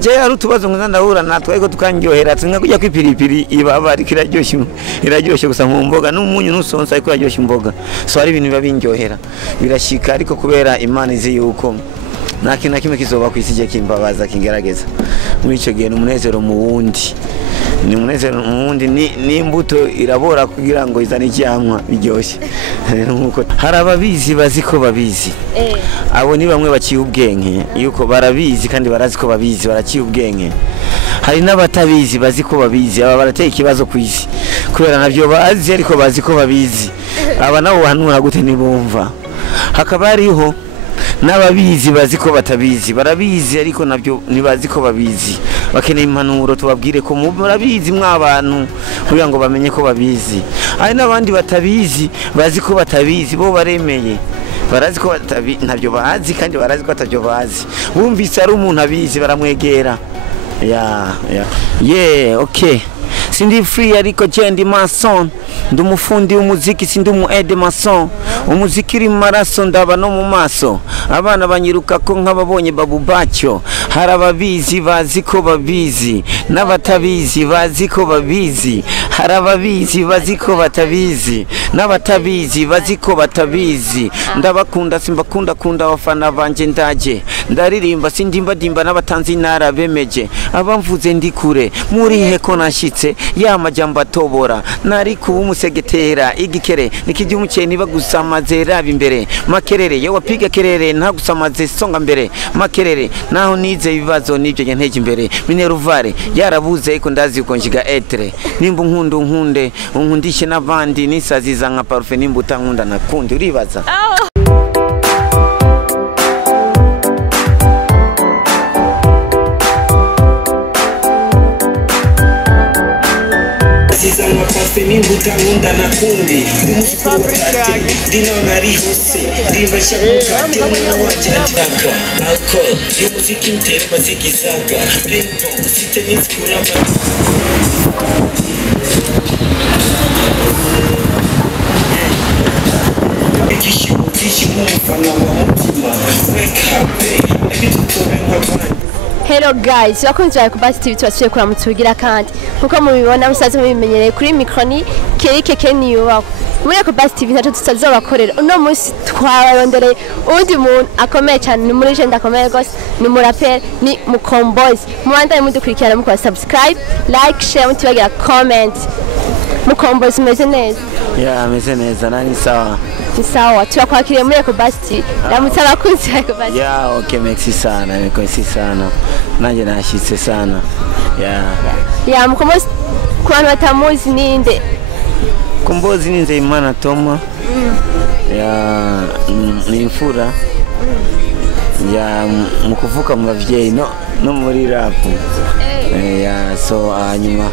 je ari utubazo ngo ndahura natwe ariko tukandyohera tsinga kujya kwipiripiri ibaba ariko iraryoshe gusa mu mboga n'umunyu n'usonsa ariko iraryoshe imboga so ari ibintu biba bindyohera birashika ariko kubera Imana izi yuko nta kintu na kimwe kizoba kwisije kimbabaza kingerageza muri ico gihe n'umunezero mu wundi ni umunezero mu wundi ni imbuto irabora kugira ngo izane icyamwa biryoshye nuko hari ababizi baziko babizi abo ni bamwe baciye ubwenge yuko barabizi kandi barazi ko babizi baraciye ubwenge hari n'abatabizi baziko babizi aba barateye ikibazo kwisi kubera navyo bazi ariko baziko babizi aba nabo hanura gute nibumva hakaba hariho n'ababizi baziko batabizi barabizi ariko nabyo nibazi ko babizi bakeneye impanuro tubabwire ko murabizi mwabantu kugira ngo bamenye ko babizi ari n'abandi batabizi baziko batabizi bo baremeye barazi ko ntabyo bazi kandi barazi ko atabyo bazi bumvise ari umuntu abizi baramwegera okay sindi free ariko je ndi mason ndumufundi w'umuziki sindi umu aide mason umuziki uri maraso ndaba no mu maso abana banyiruka ko nk'ababonye babu bacyo hari ababizi bazi ko babizi n'abatabizi bazi ko babizi hari ababizi bazi ko batabizi n'abatabizi bazi ko batabizi ndabakunda simbakunda kunda abafana banje ndaje ndaririmba sindimbadimba n'abatanzi intara bemeje abamvuze ndi kure muri heko nashitse ya majambo atobora nari kuba umusegetera igikere nikijya umuceni bagusamaze raba imbere makerere yo wapiga kerere nta gusamaze songa mbere makerere naho nize ibibazo nibyo nteje imbere mineruvare yarabuze iko ndazi uko njiga etre nimba nkunde unkundishe n'abandi nisaziza nka parfum nimba utankunda nakundi uribaza Sizanga pafe nimbuta ngunda nakundi dino nari hose rimba shamuka mwana wanje ataka alcohol y'umuziki mtere bazigizaga ping-pong site nitskura Hello guys, wakunze wa kubati TV twasuye kura mutugira kandi nkuko mubibona musaze mubimenyereye kuri mikroni keke niyo wako muri kubati TV ntaco tutazobakorera uno munsi twarondereye undi muntu akomeye cyane ni muri je ndakomeye gose ni muraperi ni Mkombozi mubandaye mudukurikirana mukora subscribe like share mutubagira comment Mkombozi meze neza meze neza nani sawa sawa turakwakiriye muri kubati ramutse abakunzi ba kubati okay merci sana merci sana nanje nashitse sana Mkombozi kwanu batamuzi ninde Mkombozi ninze Imana Toma ni imfura mukuvuka mu bavyeyi no muri rap so hanyuma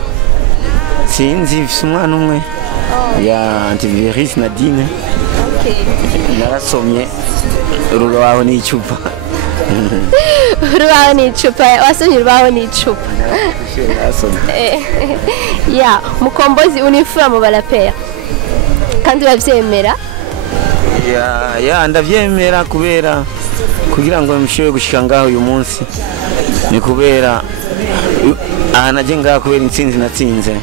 sinzi umwana umwe antivirus Nadine narasomye urubaho n'icupa urubaho n'icupa wasomye urubaho n'icupa Mkombozi unifura mu barapera kandi uravyemera ndavyemera kubera kugira ngo mushobe gushika ngaho uyu munsi ni kubera naje ngaho kubera intsinzi natsinze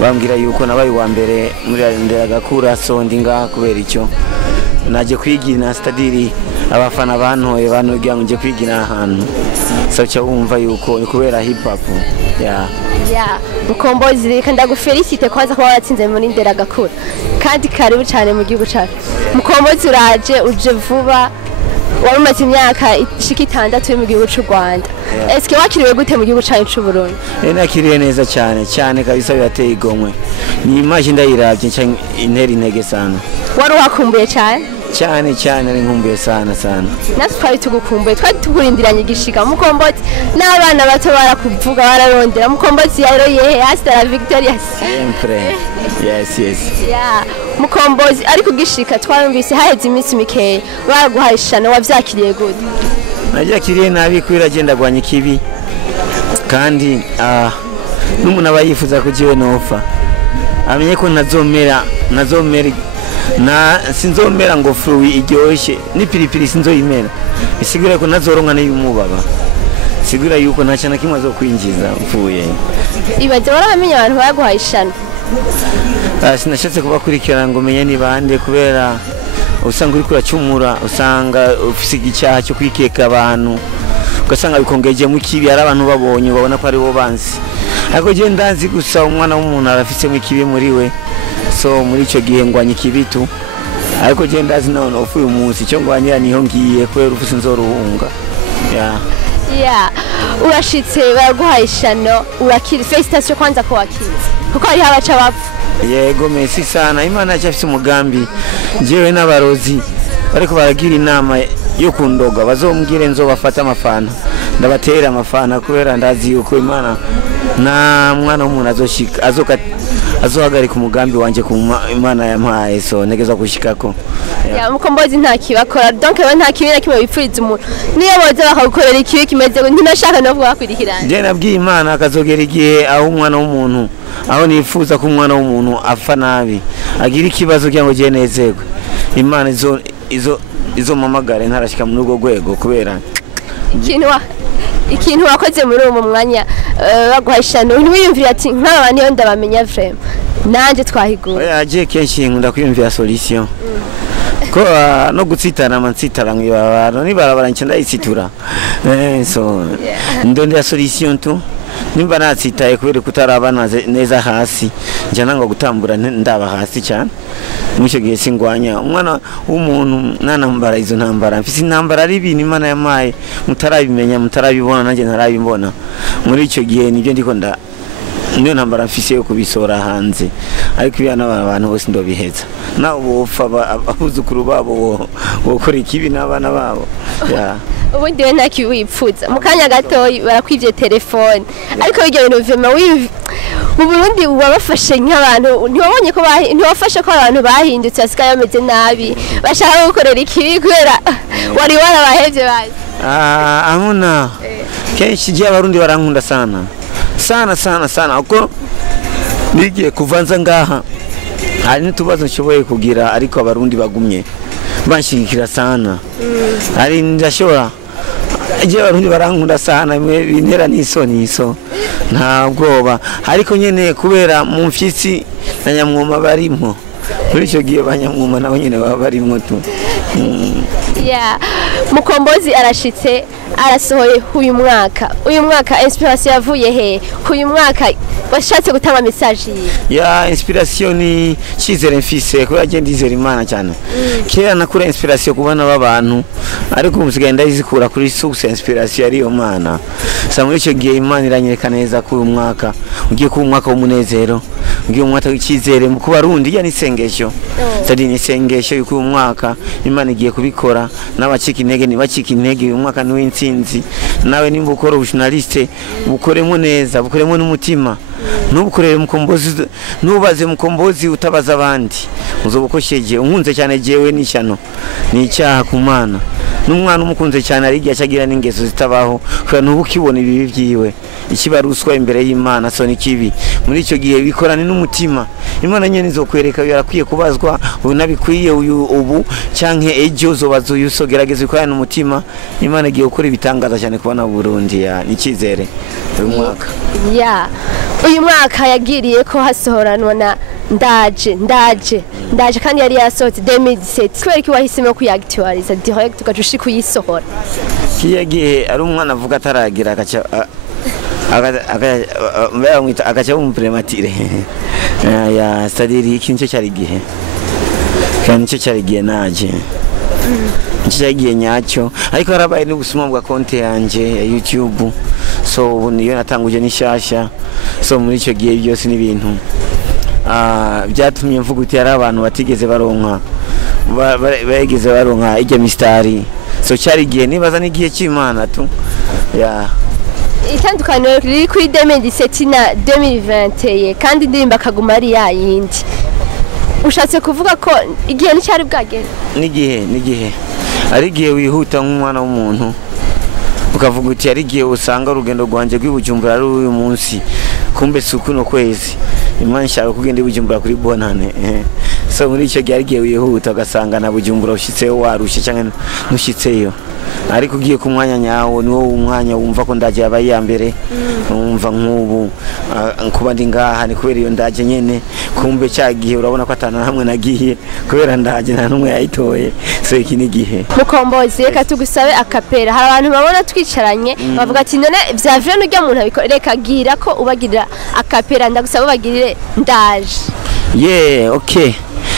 bambwira yuko nabaye wa mbere muri ndera gakura so ndi ngaho kubera icyo naje kwigina stadiri abafana bantoye banogira ngo nje kwigina ahantu sacha wumva yuko ni kubera hip hop Mkombozi reka ndagufelicite kwanza kuba watsinze muri ndera gakura kandi karibu cyane mu gihugu cyacu Mkombozi uraje uje vuba warumaze imyaka ishika 6 mu gihugu cy'u Rwanda eske wakiriwe gute mu gihugu cyacu cy'u Burundi nakiriye neza cyane kabisa birateye igomwe ni image ndayiravye intege sana wari wakumbuye cyane ari nkumbuye sana natwe twari tugukumbuye twari tugurindiranye igishika Mkombozi n'abana bato barakuvuga bararondera Mkombozi yarahuye hasta la victoria sempre yes Mkombozi ariko gishika twarumvise haheze iminsi mikeya baraguhayishana wavyakiriye gute najakiriye nabi kwiragenda gwanya kibi kandi n'umuntu abayifuza kujiwe nofa amenye ko nazomera sinzomera ngo fruit iryoshye ni piripiri sinzoyimera isigure ko nazoronka n'iyumubaba sigura yuko nta cyana kimwe azokwinjiza mvuye. ibaze waramenye abantu baguhaye ishano Sinashatse kubakurikirana ngo menye ni bande kubera usanga uri kuracumura, usanga ufise icyaha cyo kwikeka abantu, ugasanga bikongeje mu kibi, ari abantu babonye babona ko ari bo banzi. Ariko je ndazi gusa umwana w'umuntu arafise mu kibi muri we, so muri ico gihe ngwanya ikibitu. Ariko je ndazi none ufuye umunsi cyo ngwanya niho ngiye kubera ufise nzoruhunga. urashitse baraguhaye ishano urakira. Felicitation kwanza ko wakira kuko ari abaca bapfa. Yego merci sana, Imana yacafise umugambi. Jewe n'abarozi bariko baragira inama yo kundoga, bazombwire nzobafata amafana, ndabatera amafana kubera ndazi yuko Imana na mwana w'umuntu azoshika azohagarika umugambi wanje ku Imana yampaye, so negeza gushikako. Mkombozi nta kibakora, donc we nta kibi na kimwe bipfuriza umuntu. Niyo boza bakagukorera ikibi kimeze ngo ntinashaka no kubakwirikirana. Je nabwiye Imana akazogera igihe aho umwana w'umuntu, aho nifuza ko umwana w'umuntu apfa nabi, agira ikibazo cyangwa je nezerwe. Imana izo mamagare ntarashika muri urwo rwego kubera ikintu wakoze muri uwo mwanya baguhaye ishano wiyumvira ati nk'aba niyo ndabamenya vraiment nanje twahigura. Aje kenshi nkunda kwiyumvira solution ko no gutsitana mansitara mwibabaro nibarabara ncenda isitura so ndonde solution tu nimba natsitaye kubera kutarabana neza hasi njana ngo gutambura ndaba hasi cyane mucyo gihe singwanya umwana w'umuntu nanambara izo ntambara mfise intambara ari ibintu Imana yamaye mutarabimenya mutarabibona nanje ntarabibona muri icyo gihe nibyo ndiko niyo ntambara mfise yo kubisora hanze ariko ibana abantu bose ndobiheza naho bopfa abuzukuru babo bokora ikibi n'abana babo. Ubundi we nta kibi wipfuza mu kanya gatoyi barakwivye telefone ariko bijya bintu vema mu Burundi wabafashe nk'abantu ntiwabonye ko ntiwafashe ko abantu bahindutse asigaye bameze nabi bashaka gukorera ikibi kubera wari warabahevye bazi. Amuna kenshi je abarundi barankunda sana uko nigiye kuvanza ngaha hari n'utubazo nshoboye kugira ariko abarundi bagumye banshigikira sana. Hari ndashobora je abarundi barankunda sana bintera n'isoni nta bwoba ariko nyene kubera mu mfyisi na nyamwoma barimo muri icyo gihe banyamwoma nabo nyene baba barimo tu. Mkombozi arashitse arasohoye uyu mwaka inspiration yavuye he uyu mwaka washatse gutanga message inspiration ni cyizere mfise ko agenda izera Imana cyane kera nakura inspiration kubana b'abantu ariko umusigaye ndayizikura kuri source inspiration ari yo Mana. Sa muri icyo gihe Imana iranyereka neza ko uyu mwaka ugiye ku mwaka w'umunezero, ugiye umwaka w'ikizere mu Barundi ni sengesho sadi ni sengesho yuko uyu mwaka Imana igiye kubikora n'abacika intege ni bacika intege uyu mwaka ni w'intsinzi. Nawe nimba ukora journaliste bukoremo neza bukoremo n'umutima nubukorere Mkombozi nubaze Mkombozi utabaza abandi uzobukosheje unkunze cyane jewe n'ishyano ni icyaha ku Mana n'umwana umukunze cyane ari giye cyagira n'ingeso zitabaho kwa nubukibona ibibi byiwe ikibaruswa imbere y'Imana so ni kibi muri icyo gihe bikorane n'umutima Imana nyene izokwereka yarakwiye kubazwa unabikwiye ubu canke ejo zobazo yusogerageze kwa n'umutima Imana giye gukora ibitangaza cyane kubana Burundi ni cyizere uyu mwaka. Uyu mwaka yagiriye ko hasohoranwa na ndaje kandi yari yasohotse 2017 kubera ko wahisemo kuyactualiza direct ugacushi kuyisohora. Kiyagiye ari umwana avuga ataragira agaca umprematire c'est-à-dire ikintu cyari gihe kandi cyo cyari gihe naje cyagiye nyacyo ariko harabaye n'ubusuma bwa konti yanje ya YouTube, so niyo natanguje n'ishasha, so muri icyo gihe byose n'ibintu byatumye mvuga uti ari abantu batigeze baronka bageze baronka ijya mistari, so cyari gihe nibaza n'igihe cy'Imana tu itandukanye riri kuri 2017 na 2020 kandi ndirimba kaguma ari yayindi. Ushatse kuvuga ko igihe n'icyari bwagera n'igihe ari gihe wihuta nk'umwana w'umuntu ukavuga uti ari gihe usanga urugendo rwanje rw'ibujumbura ari uyu munsi kumbe sukuno kwezi Imana ishaka kugenda ibujumbura kuri bonane so muri icyo gihe ari gihe wihuta ugasanga na bujumbura ushitseyo warushe cyangwa ntushitseyo ariko ugiye ku mwanya nyawo niwo umwanya wumva ko ndaje aba ya mbere umva nk'ubu kuba ndi ngaha ni kubera iyo ndaje nyene kumbe cyagiye urabona ko atana hamwe nagiye kubera ndaje nta numwe yayitoye so iki ni gihe Mkombozi reka tugusabe akapera hari abantu babona twicaranye bavuga ati none vyavyo n'urya muntu abikoreka gira ko ubagirira akapera ndagusaba bagirire ndaje okay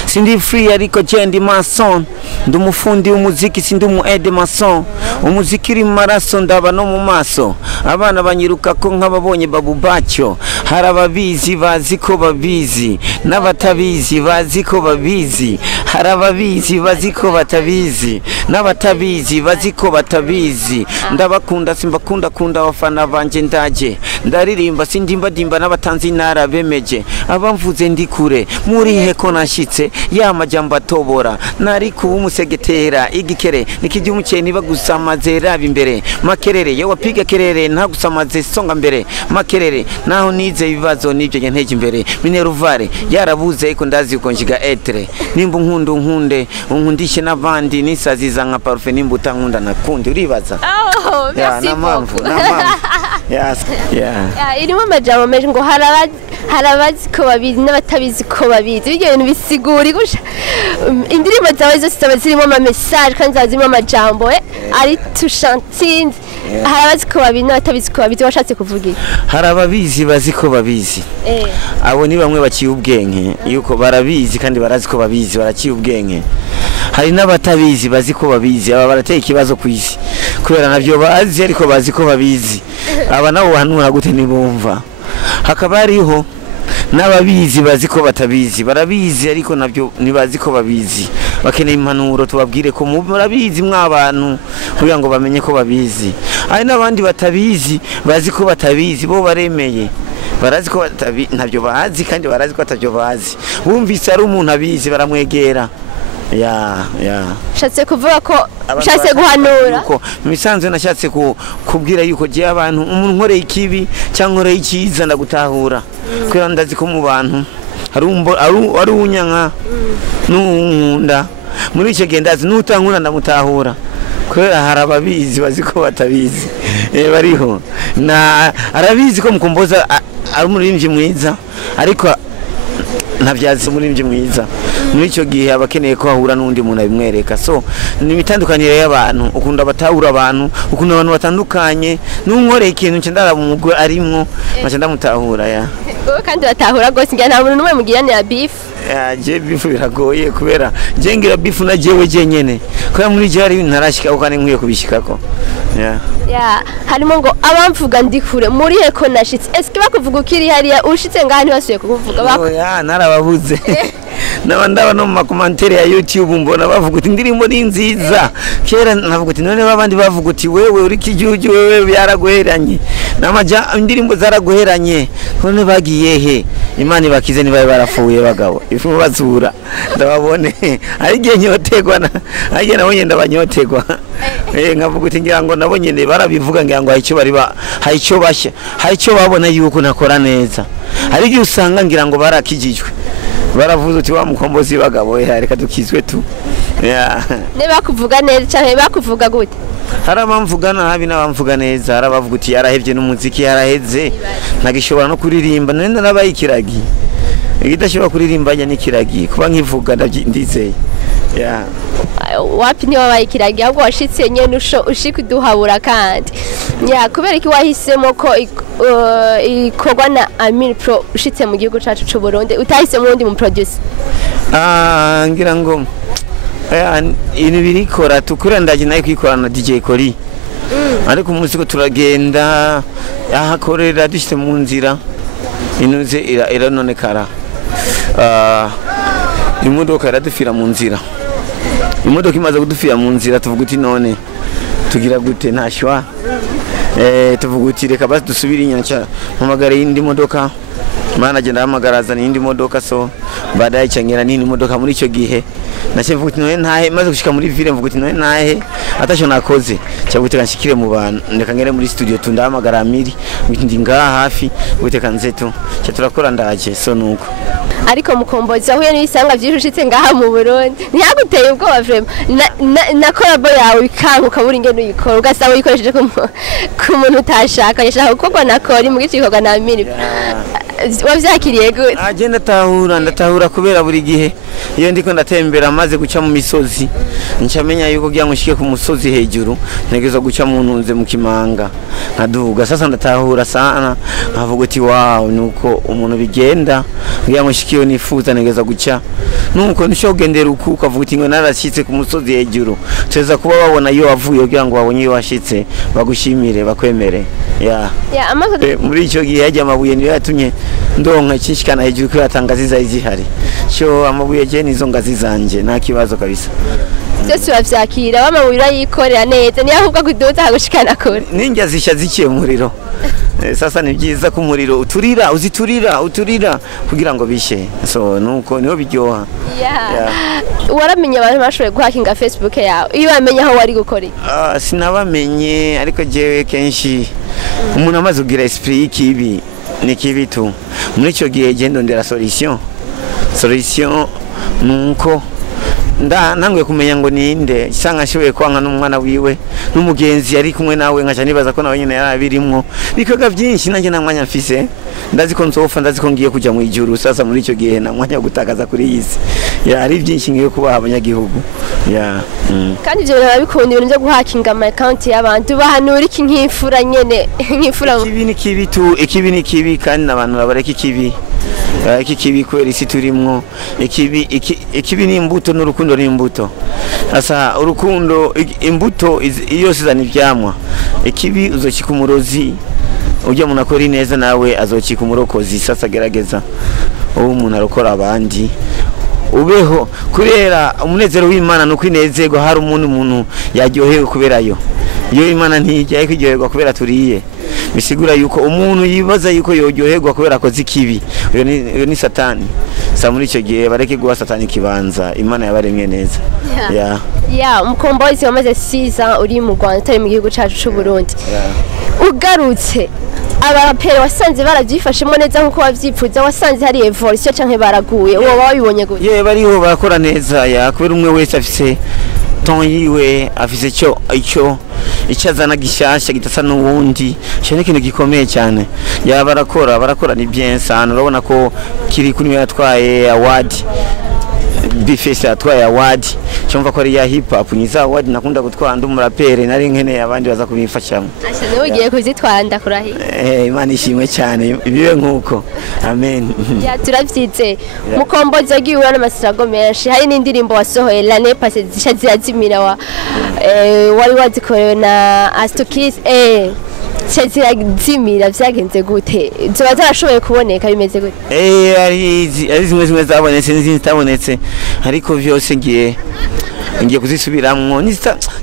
sindi free ariko jendi mason ndumufundi umuziki sindi umu aide mason umuziki uri maraso ndaba no mu maso abana banyiruka ko nk'ababonye babu bacyo harababizi bazi ko babizi n'abatabizi bazi ko babizi harababizi bazi ko batabizi n'abatabizi bazi ko batabizi ndabakunda simbakunda kunda abafana banje ndaje ndaririmba sindimba dimba n'abatanzi nara bemeje abamvuze ndi kure muri heko nashitse ya majambo atobora nari kuba umusegetera igikere nikijya umuceni bagusamaze raba imbere makerere yo wapiga kerere nta gusamaze songa mbere makerere naho nize ibibazo nibyo nteje imbere mineruvare yarabuze iko ndazi uko njiga etre nimba nkunde unkundishe n'abandi nisaziza nka parfait nimba utankunda nakundi uribaza merci beaucoup yes irimo amajambo menshi ngo harabazi ko babizi n'abatabizi ko babizi ibyo bintu bisigura gusha indirimbo zawe zose zaba zirimo ama message kandi zaba zirimo amajambo ari touchantine harabazi ko babizi n'abatabizi ko babizi washatse kuvuga harababizi bazi ko babizi abo ni bamwe baciye ubwenge yuko barabizi kandi barazi ko babizi baraciye ubwenge hari n'abatabizi bazi ko babizi aba barateye ikibazo ku isi kubera navyo bazi ariko bazi ko babizi aba nabo bahanura gute nibumva hakaba hariho n'ababizi bazi ko batabizi barabizi ariko nabyo nibazi ko babizi bakeneye impanuro tubabwire ko murabizi mw'abantu kugira ngo bamenye ko babizi hari n'abandi batabizi bazi ko batabizi bo baremeye barazi ko ntabyo bazi kandi barazi ko atabyo bazi bumvise ari umuntu abizi baramwegera shatse kuvuga ko shatse guhanura uko misanzwe nashatse kubwira yuko je abantu umuntu nkoreye ikibi cyangwa nkoreye icyiza ndagutahura kwera ndazi ko mu bantu ari unyanka n'unkunda muri icyo gendazi n'utankunda ndamutahura kwera harababizi bazi ko batabizi bariho na arabizi ko Mkombozi ari umuririmbyi mwiza ariko ntabyazi umuririmbyi mwiza muri icyo gihe abakeneye ko ahura n'undi muntu abimwereka so ni bitandukanye y'abantu ukunda batahura abantu ukunda abantu batandukanye n'unkoreye ikintu nce ndaramugwe arimwo mace ndamutahura kandi batahura gose ngira nta muntu numwe mugiranira beef je beef biragoye kubera je ngira beef na jewe nyene kubera muri je hari ntarashika kandi nkwiye kubishikako harimo ngo abamvuga ndi kure muri heko nashitse eske bakuvuga ukiri hariya ushitse ngani basuye kuvuga narababuze ndaba no mu makomantere ya YouTube mbona bavuga uti indirimbo ni nziza kera navuga uti none babandi bavuga uti wewe uri kijuju wewe byaraguheranye namaja indirimbo zaraguheranye none bagiye he Imana bakize ni baye barafuye bagabo ifu bazura ndababone ari gihe nyotegwa agiye nabonye ndabanyotegwa nkavuga uti ngira ngo nabonye ne barabivuga ngira ngo haicyo bari haicyo bashya haicyo babona yuko nakora neza ari gihe usanga ngira ngo barakijijwe baravuze uti wa Mkombozi bagabo reka dukizwe tu ne bakuvuga neza cyane bakuvuga gute harabamvugana habi n'abamvuga neza harabavuga uti yarahevye n'umuziki yaraheze ntagishobora no kuririmba nenda nabayikiragi igidashobora kuririmba nya nikiragi kuba nkivuga ndizeye wapi ni wabayikiragi ahubwo washitse nyene ushika duhabura kandi kubera iki wahisemo ko ikorwa na Amir Pro ushitse mu gihugu cacu c'u Burundi utahise mu wundi mu producer ngira ngo ini birikora tukura ndaje nayo kwikorana na DJ Kuri ariko umunsi ko turagenda ahakorera dushite mu nzira inuze iranonekara imodoka iradufira mu nzira imodoka imaze kudufira mu nzira tuvuga uti none tugira gute ntashwa tuvuga uti reka basi dusubire inyanja mpamagare indi modoka mana agenda hamagaraza n'indi modoka so badaye cyangera n'indi modoka muri icyo gihe nachevuga uti none ntahe maze gushika muri ville mvuga uti none ntahe atasho nakoze cyaguteka nshikire mu bantu ndeka ngere muri studio tundahamagara Amiri ndi ngaha hafi guteka nzeto cyo turakora ndaje so nuko ariko Mkombozi ahuye n'ibisanga byishushitse ngaha mu Burundi ntiyaguteye ubwoba vraiment na collabo yawe bikanguka buri ngene uyikora ugasanga uyikoresheje ku muntu utashaka yashaka gukorwa na kori mu gikorwa na mini wavyakiriye gute? Agenda ndatahura kubera buri gihe iyo ndiko ndatembera maze guca mu misozi ncamenya yuko kugira ngo nshike ku musozi hejuru ntegezo guca mu ntunze mu kimanga nkaduga sasa ndatahura sana nkavuga uti wow nuko umuntu bigenda kugira ngo nshike iyo nifuza ntegeza guca nuko nishogendera uku ukavuga uti ngo narashitse ku musozi hejuru teza kuba babona iyo wavuye kugira ngo babonye iyo washitse bagushimire bakwemere muri icyo gihe hajya amabuye niyo yatumye ndonka cyishikana hejuru ko yatangaza zihari cyo amabuye je nizo ngazi zanje nta kibazo kabisa byose bavyakira bamabuye urayikorera neza niyo ahubwo kuduza hagushikana kure ninjya zisha zikiye umuriro sasa ni byiza ku muriro uturira kugira ngo bishe so nuko niho biryoha waramenye abantu bashoboye guhakinga Facebook yawe iyo bamenye aho wari gukora sinabamenye ariko jewe kenshi umuntu amaze kugira esprit y'ikibi ni kibi tu muri icyo gihe gendo ndera solution nuko ntanguye kumenya ngo ninde cyangwa ashoboye kwanga n'umwana wiwe n'umugenzi ari kumwe nawe nkaca nibaza ko nawe nyine yarabirimwo bikoga byinshi nanjye nta mwanya mfise ndazi ko nzofa ndazi ko ngiye kujya mu ijuru sasa muri icyo gihe nta mwanya wo gutakaza kuri iyi si ari byinshi ngiye kubaha abanyagihugu kandi ibyo barabikunda ibintu byo guhakinga ama account y'abantu bahanura iki nk'imfura nyene nk'imfura ikibi ni kibi kandi n'abantu babareka ikibi iki kibi kweli isi turimwo ikibi ni imbuto n'urukundo ni imbuto asa urukundo imbuto iyo sizana ivyamwa ikibi uzokika umurozi ujya umuntu akora neza nawe azokika umurokozi sasa gerageza uwo umuntu arokora abandi ubeho kurera umunezero w'Imana nuko inezego hari umuntu yaryohewe kuberayo iyo Imana ntijya kwiryoherwa kubera turiye bisigura yuko umuntu yibaza yuko yoryoherwa kubera akoze ikibi iyo ni satani sa muri icyo gihe bareke guha satani kibanza Imana yabaremye neza Mkombozi wamaze 6 ans uri mu Rwanda utari mu gihugu cyacu cy'u Burundi ugarutse abaraperi wasanze barabyifashemo neza nkuko wavyifuza wasanze hari evolution canke baraguye wowe wabibonye gute bariho barakora neza kubera umwe wese afise ton yiwe afise icyo azana gishasha gitasa n'uwundi cyo ni ikintu gikomeye cyane barakora ni bien sana urabona ko kiri kuri yatwaye award bifese atwaye award cyumva ko ari ya hip hop niza award nakunda gutwara ndumurapere nari nkene abandi baza kubifashamo ashane ugiye kuzitwara ndakurahi Imana ishimwe cyane bibe nkuko amen turavyize Mkombozi agiye urana amasirago menshi hari n'indirimbo wasohoye l'année passée zirazimira wari wazikorewe na Astokis zirazimira vyagenze gute zoba zarashoboye kuboneka bimeze gute ari zimwe zabonetse n'izindi zitabonetse ariko byose ngiye kuzisubiramwo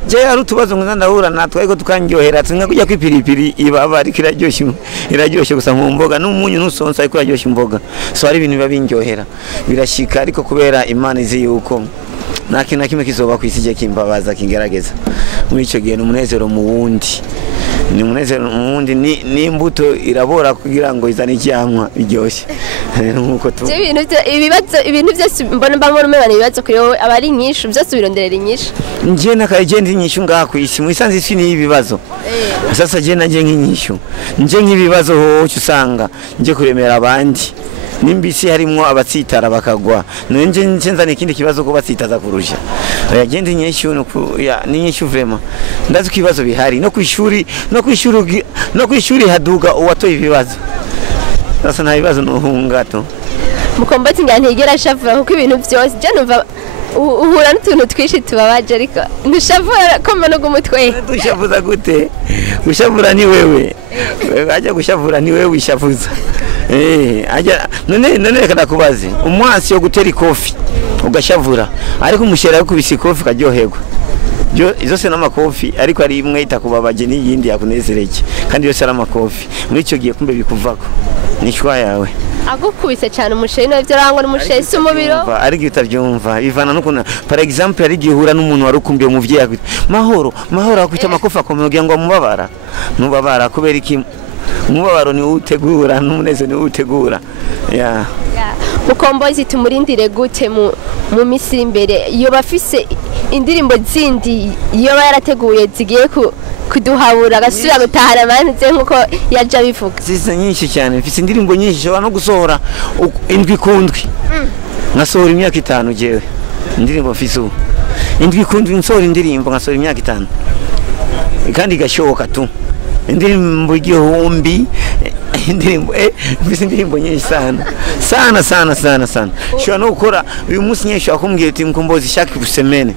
je ari utubazo ngo ndahura natwe ariko tukangyohera tsinga kujya kwipiripiri ibaba ariko iraryoshye gusa nk'umboga n'umunyu n'usonsa ariko iraryoshye imboga so ari ibintu biba bindyohera birashika ariko kubera Imana izi yuko nta kintu na kimwe kizoba kwisije kimbabaza kingerageza muri icyo gihe n'umunezero mu wundi ni umunezero mu wundi ni imbuto irabora kugira ngo izane icyamwa biryoshye nkuko tu ibintu byose mbona mbamura ibibazo kuri wowe abari nyinshi byose bironderera inyinshi nje nakagenda inyishu ngaha ku isi musanze isi ni ibibazo sasa je naje nk'inyishu nje nk'ibibazo ho usanga nje kuremera abandi nimbisi harimo abatsitara bakagwa nje nzana ikindi kibazo ko batsitaza kurusha yagenda inyishu ni inyishu vraiment ndazi ko ibibazo bihari no kwishuri haduga uwatoye ibibazo sasa nta bibazo nuhunga to Mkombozi ngantigera shavura kuko ibintu byose je numva uhura n'utuntu twishi tubabaje ariko ntushavura ko mbona gumutwe dushavuza gute gushavura ni wewe ajya gushavura ni wewe wishavuza ajya none kada kubaze umwansi yo gutera ikofi ugashavura ariko umushera yo kubisa ikofi karyoherwa izose n'amakofi ariko ari imwe itakubabaje n'iyindi yakunezereke kandi yose ari amakofi muri icyo gihe kumbe bikuvako nishwa yawe agukubise cyane umusheri no byo rangwa n'umusheri si umubiro ariko utabyumva bivana n'ukuntu par exemple ari gihura n'umuntu warukumbiye umuvyeyi akwita mahoro akwita amakofi akomeye kugira ngo mubabara kubera iki umubabaro ni utegura n'umunezero ni utegura Mkombozi tumurindire gute mu misiri imbere iyo bafise indirimbo zindi iyo yarateguye zigiye kuduhabura agasubira gutahana amanze nkuko yaje abivuga zisa nyinshi cyane mfise indirimbo nyinshi nshobora no gusohora indwi kundwi nkasohora imyaka 5 jewe indirimbo mfise ubu indwi kundwi nsohora indirimbo nkasohora imyaka 5 kandi gashoboka tu indirimbo igihumbi indirimbo mfise indirimbo nyinshi sana shobora no gukora uyu munsi nyinshi wakumbwiye ati Mkombozi chaque semaine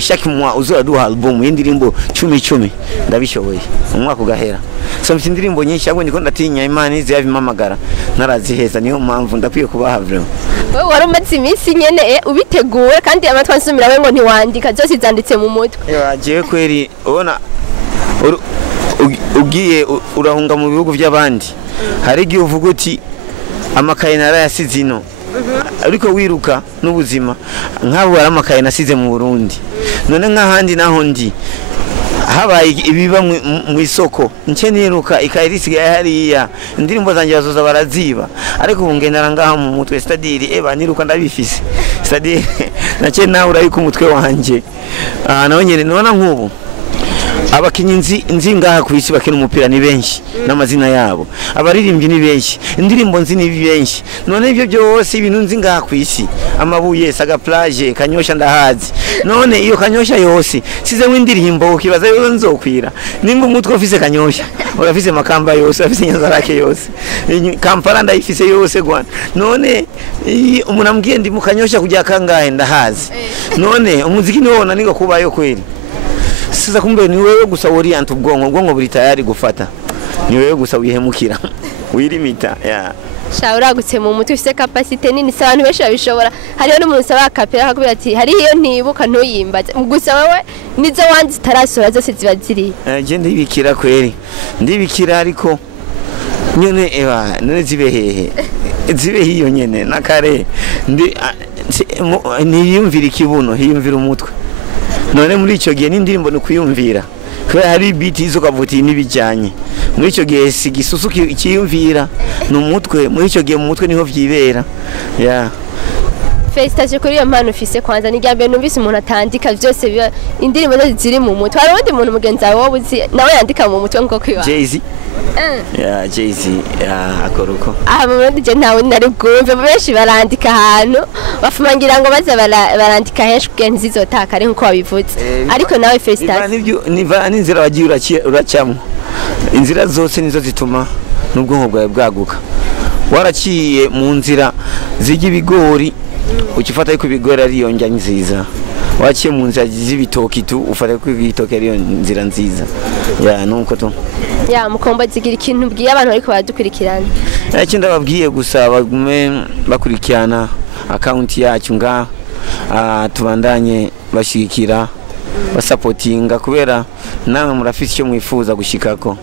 chaque mois uzoduha album y'indirimbo 10 ndabishoboye umwaka ugahera so mfite indirimbo nyinshi ahubwo ndiko ndatinya Imana izabimamagara naraziheza niyo mpamvu ndakwiye kubaha vraiment wewe wari umaze iminsi nyene ubiteguwe kandi amatwa nsumira we ngo ntiwandika zose zanditse mu mutwe yagiye kweri ubona ugiye urahunga mu bihugu by'abandi hari igihe uvuga uti amakaye narayasize ino ariko wiruka n'ubuzima nk'abo ari amakaye nasize mu Burundi none nk'ahandi naho ndi habaye ibiba mu isoko nce niruka ikayirisigaye hariya indirimbo zanjye bazoza baraziba ariko ubu ngendana ngaha mu mutwe stadiri niruka ndabifise stadiri nace nawe urayiko umutwe wanje nawe nyene nona nk'ubu abakinyi nzi ngaha ku isi bakina umupira ni benshi n'amazina yabo abaririmbyi ni benshi indirimbo nzi ni benshi none ibyo byose ibintu nzi ngaha ku isi amabuye saga plage kanyosha ndahazi none iyo kanyosha yose size nk'indirimbo ukibaza yo nzokwira nimba umutwe ufise kanyosha urafise makamba yose afise nyanzarake yose Kampala ndayifise yose gwana none umuntu ambwiye ndi mu kanyosha kujya kangahe ndahazi none umuziki ni wona ningo kubayo kweli siza kumbe ni wewe gusa orient ubwonko buri tayari gufata ni wewe gusa wihemukira wirimita uragutse mu mutwe ufite capacity nini se abantu benshi babishobora hariho n'umuntu usaba akapera akubwira ati hari iyo ntibuka ntuyimbaze gusa wewe nizo wanzi tarasora zose ziba ziri je ndibikira kweri ndibikira ariko nyone none zibe hiyo nyene nakare niyumvira ikibuno hiyumvira umutwe none muri icyo gihe n'indirimbo no kuyumvira kubera hari beat izo kavuti nibijanye muri icyo gihe sigisusu kiyumvira no mutwe muri icyo gihe mu mutwe niho vyibera Festage kuri iyo mpano ufise kwanza ni gambe numvise umuntu atandika byose biba indirimbo zo ziri mu mutwe hari undi muntu mugenzi wawe wobuzi nawe yandika mu mutwe ngo kwiba Jay-Z Jay-Z akoruko mu Burundi je ntawe nari bwumve benshi barandika ahantu bafumangira ngo baza barandika henshi kugenzi zizotaka ari nkuko wabivuze ariko nawe Festage niva n'inzira wagiye uracamo inzira zose nizo zituma n'ubwonko bwawe bwaguka waraciye mu nzira z'ibigori ukifata yuko ibigori ari yo njya nziza waciye mu nzira z'ibitoki tu ufata ko ibitoki ari yo nzira nziza nuko to Mkombozi zigira ikintu bwiye abantu ariko baradukurikirana icyo ndababwiye gusa bagume bakurikirana account yacu nga tubandanye bashigikira basapotinga kubera namwe murafite icyo mwifuza gushikako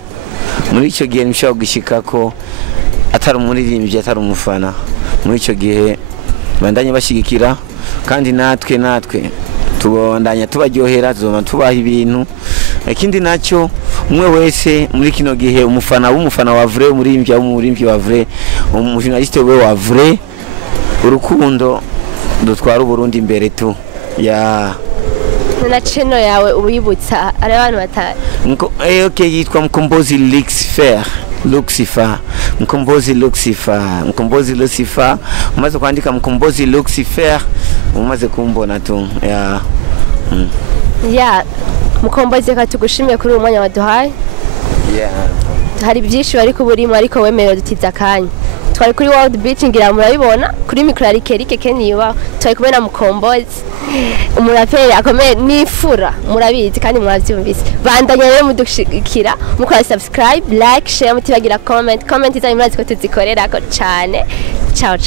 muri icyo gihe nishobora gushikako atari umuririmbyi atari umufana muri icyo gihe bandanye bashigikira kandi natwe tubandanya tubaryohera tubaha ibintu ikindi nacyo umwe wese muri kino gihe umufana wa vrai umuririmbyi wa vrai umujournaliste wa vrai urukundo dutwara Burundi imbere tu na channel yawe ubibutsa ari abantu batari yitwa Mkombozi Lucifer umaze kwandika Mkombozi Lucifer umaze kumbona tu Mkombozi katugushimiye kuri umwanya waduhaye hari byinshi bari kuburimo ariko wemerewe dutiza akanya twari kuri World Beach ngira murabibona kuri micro ari Keniyo twari kumwe na Mkombozi umuraperi akomeye nifura murabizi kandi mwavyumvise bandanya rero mudushikira mukora subscribe like share mutibagira comment izanye murazi ko tuzikorera ko cyane ciao